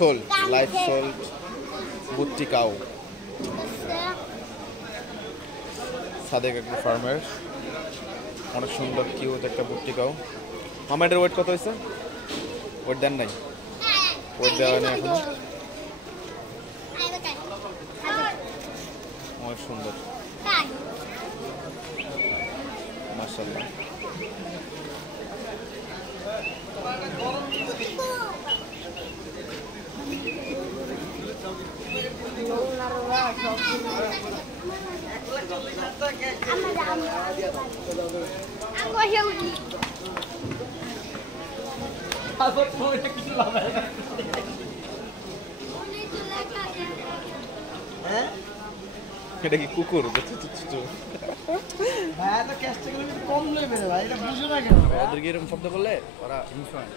Sold লাইভ সোল্ড বুট্টি কাউ সাদেক একটা ফার্মের অনেক সুন্দর কিউট একটা বুট্টি কাউ। মামা এটার ওয়েট কত হয়েছে? ওয়েট দেন নাই? ওয়েট দেওয়া নেই এখনো। অনেক সুন্দর মাশাআল্লাহ। এটা কি কুকুর? ওদেরকে এরকম শব্দ করলে ওরা হিংস্র হয়।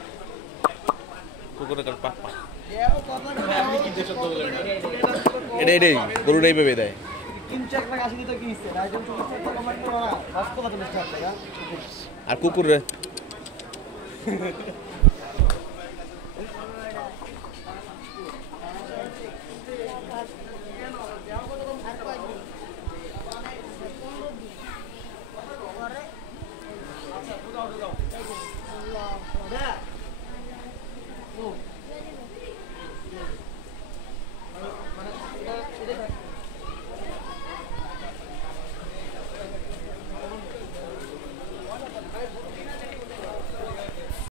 কুকুরের তার পাক পাক এটাই গরুটাই ভেবে দেয়। আর কুকুর